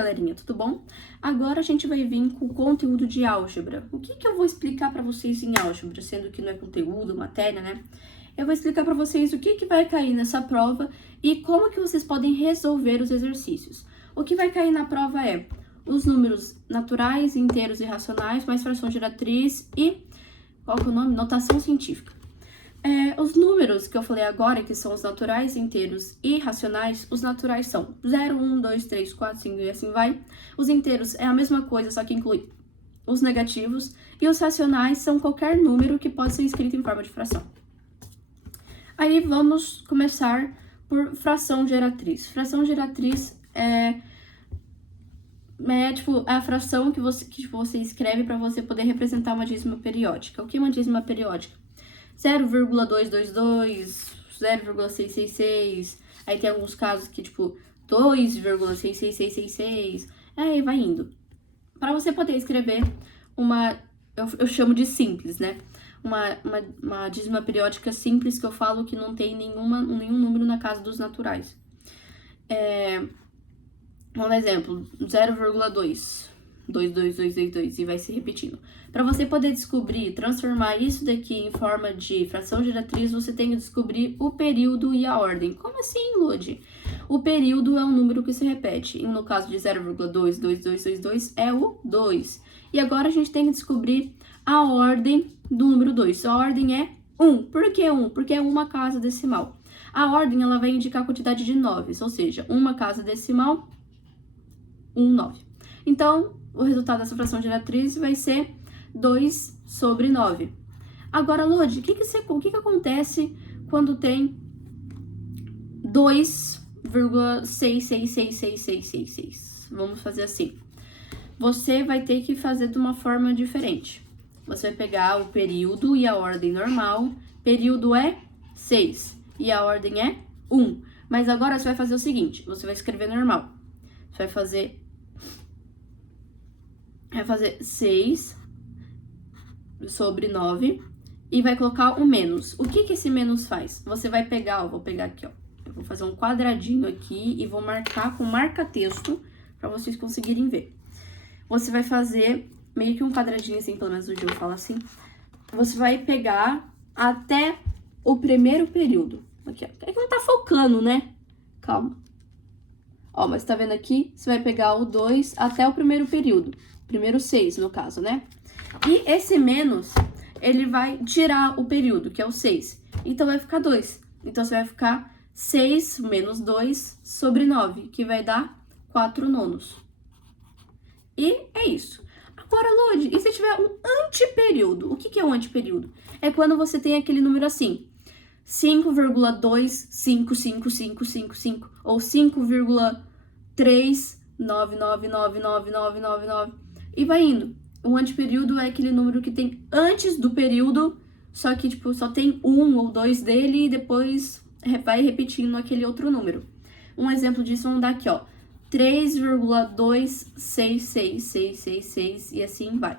galerinha, tudo bom? Agora a gente vai vir com o conteúdo de álgebra. O que eu vou explicar para vocês em álgebra, sendo que não é conteúdo, matéria, né? Eu vou explicar para vocês o que vai cair nessa prova e como que vocês podem resolver os exercícios. O que vai cair na prova é os números naturais, inteiros e racionais, mais fração geratriz e, qual que é o nome? Notação científica. Os números que eu falei agora, que são os naturais, inteiros e racionais, os naturais são 0, 1, 2, 3, 4, 5 e assim vai. Os inteiros é a mesma coisa, só que inclui os negativos. E os racionais são qualquer número que pode ser escrito em forma de fração. Aí vamos começar por fração geratriz. Fração geratriz é tipo a fração que você escreve para você poder representar uma dízima periódica. O que é uma dízima periódica? 0,222, 0,666, aí tem alguns casos que, tipo, 2,66666, aí vai indo. Para você poder escrever eu chamo de simples, né? Uma dízima periódica simples, que eu falo que não tem nenhum número na casa dos naturais. Um exemplo, 0,2. 2, e vai se repetindo. Para você poder descobrir, transformar isso daqui em forma de fração geratriz, você tem que descobrir o período e a ordem. Como assim, Lud? O período é um número que se repete. No caso de 0,22222 é o 2. E agora a gente tem que descobrir a ordem do número 2. A ordem é 1. Por que 1? Porque é uma casa decimal. A ordem ela vai indicar a quantidade de noves, ou seja, uma casa decimal, 9. Então, o resultado dessa fração geratriz vai ser 2 sobre 9. Agora, Lodi, o que acontece quando tem 2,666666? Vamos fazer assim. Você vai ter que fazer de uma forma diferente. Você vai pegar o período e a ordem normal. Período é 6 e a ordem é 1. Mas agora você vai fazer o seguinte, você vai escrever normal. Você vai fazer 6 sobre 9 e vai colocar o menos. O que esse menos faz? Você vai pegar, vou pegar aqui, ó. Eu vou fazer um quadradinho aqui e vou marcar com marca-texto para vocês conseguirem ver. Você vai fazer meio que um quadradinho assim, pelo menos o Gil fala assim. Você vai pegar até o primeiro período. Aqui, ó. É que não tá focando, né? Calma. Ó, mas tá vendo aqui? Você vai pegar o 2 até o primeiro período. Primeiro 6, no caso, né? E esse menos, ele vai tirar o período, que é o 6. Então, vai ficar 2. Então, você vai ficar 6 menos 2 sobre 9, que vai dar 4 nonos. E é isso. Agora, Lodi, e se tiver um antiperíodo? O que é um antiperíodo? É quando você tem aquele número assim, 5,25555 ou 5,3999999 e vai indo. O antiperíodo é aquele número que tem antes do período, só que tipo só tem um ou dois dele e depois vai repetindo aquele outro número. Um exemplo disso vamos dar aqui, ó, 3,266666 e assim vai.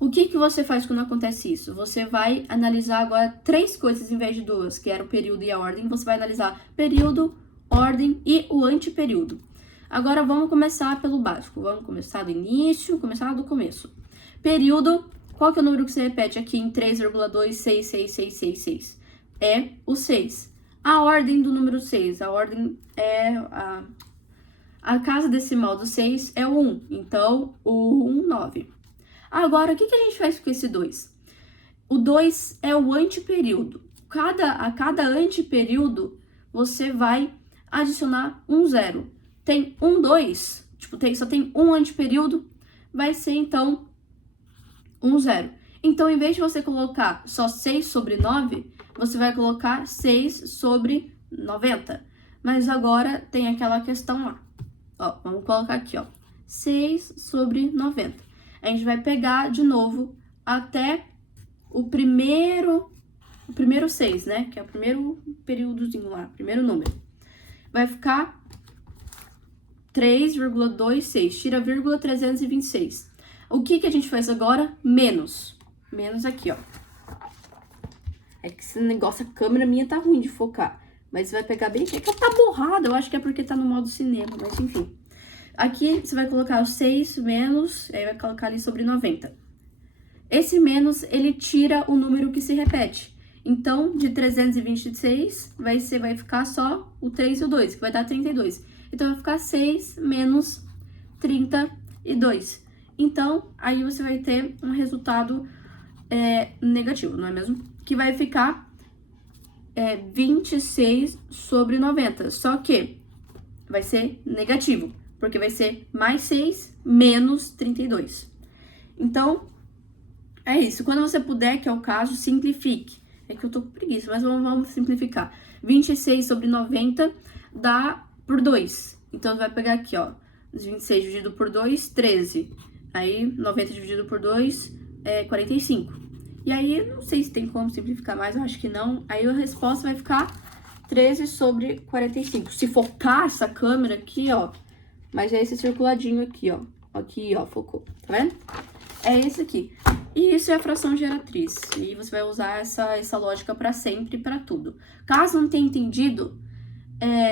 O que você faz quando acontece isso? Você vai analisar agora 3 coisas em vez de 2, que era o período e a ordem. Você vai analisar período, ordem e o antiperíodo. Agora vamos começar pelo básico. Vamos começar do início, começar do começo. Período, qual que é o número que você repete aqui em 3,266666? É o 6. A ordem do número 6, a ordem é a casa decimal do 6 é o 1. Então, o 9. Agora, o que a gente faz com esse 2? O 2 é o antiperíodo. A cada antiperíodo, você vai adicionar um 0. Tem um 2, tipo, só tem um antiperíodo, vai ser, então, um 0. Então, em vez de você colocar só 6 sobre 9, você vai colocar 6 sobre 90. Mas agora tem aquela questão lá. Ó, vamos colocar aqui, ó, 6 sobre 90. A gente vai pegar de novo até o primeiro 6, né? Que é o primeiro períodozinho lá, primeiro número. Vai ficar 3,26, tira vírgula 326. O que a gente faz agora? Menos. Menos aqui, ó. É que esse negócio, a câmera minha tá ruim de focar. Mas vai pegar bem... É que tá borrada, eu acho que é porque tá no modo cinema, mas enfim. Aqui você vai colocar o 6 menos, aí vai colocar ali sobre 90. Esse menos, ele tira o número que se repete. Então, de 326, vai ficar só o 3 e o 2, que vai dar 32. Então, vai ficar 6 menos 32. Então, aí você vai ter um resultado negativo, não é mesmo? Que vai ficar 26 sobre 90. Só que vai ser negativo, porque vai ser mais 6 menos 32. Então, é isso. Quando você puder, que é o caso, simplifique. É que eu tô com preguiça, mas vamos simplificar. 26 sobre 90 dá por 2. Então, você vai pegar aqui, ó. 26 dividido por 2, 13. Aí, 90 dividido por 2 é 45. E aí, não sei se tem como simplificar mais, eu acho que não. Aí, a resposta vai ficar 13 sobre 45. Se focar essa câmera aqui, ó. Mas é esse circuladinho aqui, ó. Aqui, ó, focou. Tá vendo? É esse aqui. E isso é a fração geratriz. E você vai usar essa lógica para sempre, para tudo. Caso não tenha entendido,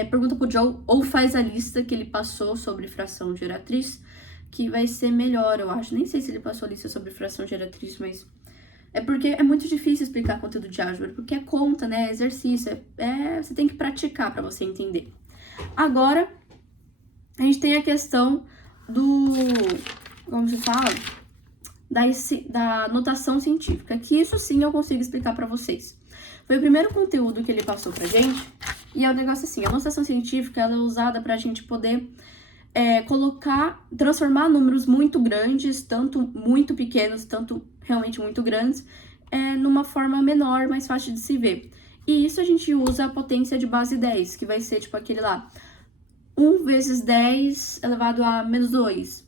pergunta pro Joe ou faz a lista que ele passou sobre fração geratriz, que vai ser melhor, eu acho. Nem sei se ele passou a lista sobre fração geratriz, mas é porque é muito difícil explicar conteúdo de álgebra, porque é conta, né? É exercício, você tem que praticar para você entender. Agora, a gente tem a questão como se fala? Da notação científica, que isso sim eu consigo explicar para vocês. Foi o primeiro conteúdo que ele passou pra gente, e é um negócio assim, a notação científica ela é usada pra gente poder transformar números muito grandes, tanto muito pequenos, tanto realmente muito grandes, numa forma menor, mais fácil de se ver. E isso a gente usa a potência de base 10, que vai ser tipo aquele lá, 1 vezes 10 elevado a menos 2.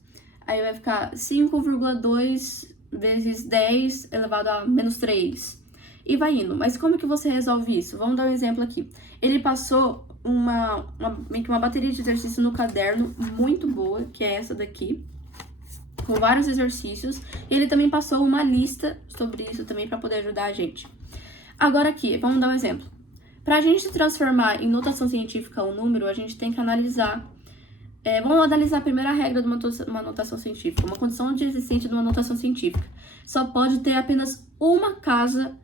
Aí vai ficar 5,2 vezes 10 elevado a menos 3. E vai indo. Mas como que você resolve isso? Vamos dar um exemplo aqui. Ele passou meio que uma bateria de exercícios no caderno muito boa, que é essa daqui, com vários exercícios. E ele também passou uma lista sobre isso também para poder ajudar a gente. Agora aqui, vamos dar um exemplo. Para a gente transformar em notação científica um número, a gente tem que analisar. Vamos analisar a primeira regra de uma notação científica. Uma condição de existente de uma notação científica. Só pode ter apenas uma casa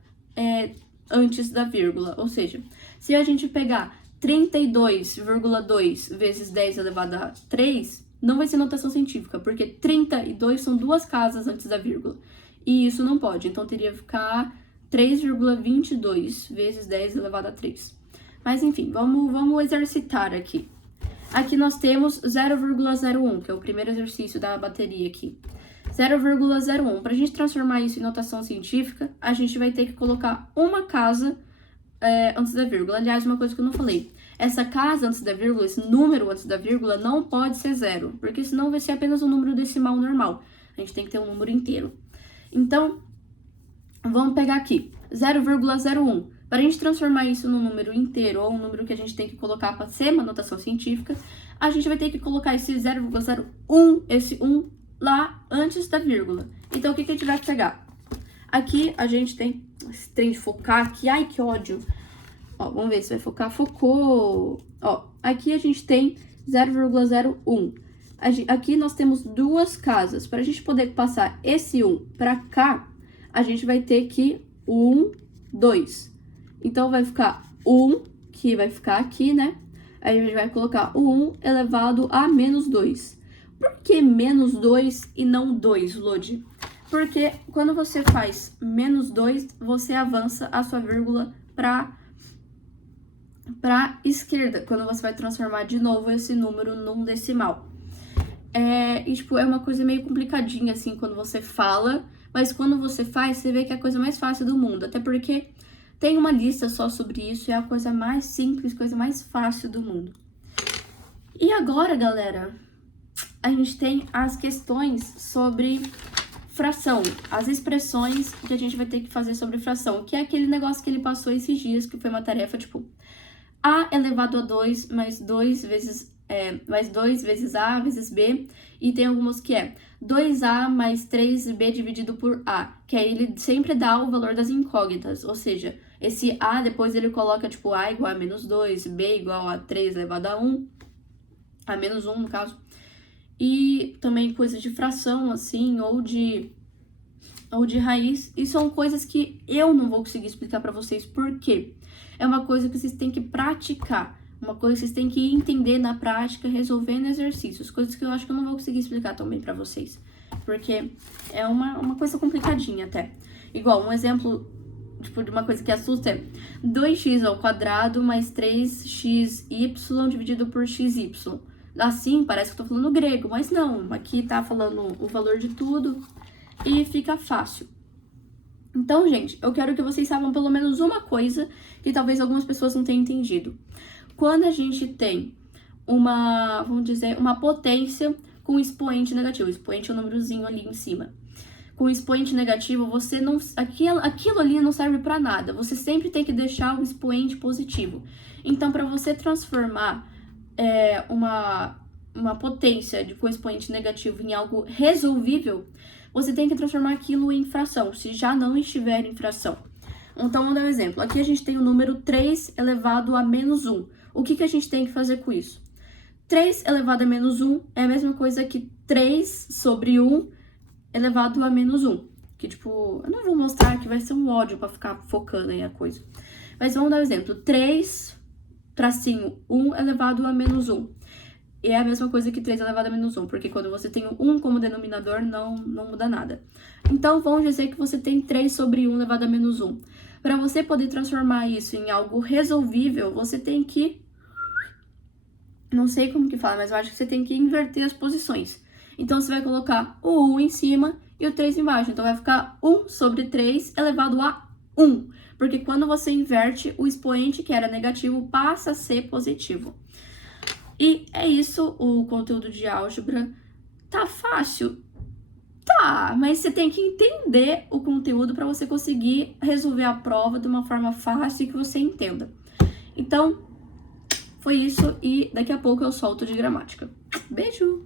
antes da vírgula. Ou seja, se a gente pegar 32,2 vezes 10 elevado a 3, não vai ser notação científica, porque 32 são duas casas antes da vírgula. E isso não pode. Então, teria que ficar 3,22 vezes 10 elevado a 3. Mas, enfim, vamos exercitar aqui. Aqui nós temos 0,01, que é o primeiro exercício da bateria aqui. 0,01. Para a gente transformar isso em notação científica, a gente vai ter que colocar uma casa antes da vírgula. Aliás, uma coisa que eu não falei. Essa casa antes da vírgula, esse número antes da vírgula, não pode ser 0, porque senão vai ser apenas um número decimal normal. A gente tem que ter um número inteiro. Então, vamos pegar aqui, 0,01. Para a gente transformar isso num número inteiro ou um número que a gente tem que colocar para ser uma notação científica, a gente vai ter que colocar esse 0,01, esse 1, lá antes da vírgula. Então, o que a gente vai pegar? Aqui a gente tem esse trem de focar aqui. Ai, que ódio! Ó, vamos ver se vai focar. Focou! Ó, aqui a gente tem 0,01. Aqui nós temos duas casas. Para a gente poder passar esse 1 para cá, a gente vai ter que 1, 2. Então, vai ficar 1, que vai ficar aqui, né? Aí, a gente vai colocar o 1 elevado a menos 2. Por que menos 2 e não 2, Lodi? Porque quando você faz menos 2, você avança a sua vírgula para esquerda, quando você vai transformar de novo esse número num decimal. E, tipo, é uma coisa meio complicadinha, assim, quando você fala, mas quando você faz, você vê que é a coisa mais fácil do mundo, até porque tem uma lista só sobre isso, é a coisa mais simples, coisa mais fácil do mundo. E agora, galera, a gente tem as questões sobre fração, as expressões que a gente vai ter que fazer sobre fração, que é aquele negócio que ele passou esses dias, que foi uma tarefa, tipo, A elevado a 2 mais 2 vezes A vezes B, e tem algumas que é 2A mais 3B dividido por A, que aí ele sempre dá o valor das incógnitas, ou seja, esse A depois ele coloca tipo A igual a menos 2, B igual a 3 elevado a 1, a menos 1 no caso, e também coisas de fração, assim, ou de raiz. E são coisas que eu não vou conseguir explicar pra vocês por quê. É uma coisa que vocês têm que praticar. Uma coisa que vocês têm que entender na prática, resolvendo exercícios. Coisas que eu acho que eu não vou conseguir explicar também pra vocês. Porque é uma coisa complicadinha até. Igual, um exemplo, tipo, de uma coisa que assusta é 2x ao quadrado mais 3xy dividido por xy. Assim, parece que eu tô falando grego, mas não. Aqui tá falando o valor de tudo e fica fácil. Então, gente, eu quero que vocês saibam pelo menos uma coisa que talvez algumas pessoas não tenham entendido. Quando a gente tem vamos dizer, uma potência com expoente negativo, o expoente é o númerozinho ali em cima. Com expoente negativo, você não, aquilo ali não serve para nada. Você sempre tem que deixar o expoente positivo. Então, para você transformar uma potência com expoente negativo em algo resolvível, você tem que transformar aquilo em fração, se já não estiver em fração. Então, vamos dar um exemplo. Aqui a gente tem o número 3 elevado a menos 1. O que a gente tem que fazer com isso? 3 elevado a menos 1 é a mesma coisa que 3 sobre 1 elevado a menos 1. Que, tipo, eu não vou mostrar que vai ser um ódio pra ficar focando aí a coisa. Mas vamos dar um exemplo. 3, tracinho, 1 elevado a menos 1. E é a mesma coisa que 3 elevado a menos 1, porque quando você tem o 1 como denominador, não muda nada. Então, vamos dizer que você tem 3 sobre 1 elevado a menos 1. Para você poder transformar isso em algo resolvível, você tem que... Não sei como que fala, mas eu acho que você tem que inverter as posições. Então, você vai colocar o 1 em cima e o 3 embaixo. Então, vai ficar 1 sobre 3 elevado a 1. Porque quando você inverte, o expoente que era negativo passa a ser positivo. E é isso, o conteúdo de álgebra. Tá fácil? Tá, mas você tem que entender o conteúdo para você conseguir resolver a prova de uma forma fácil e que você entenda. Então, foi isso e daqui a pouco eu solto de gramática. Beijo!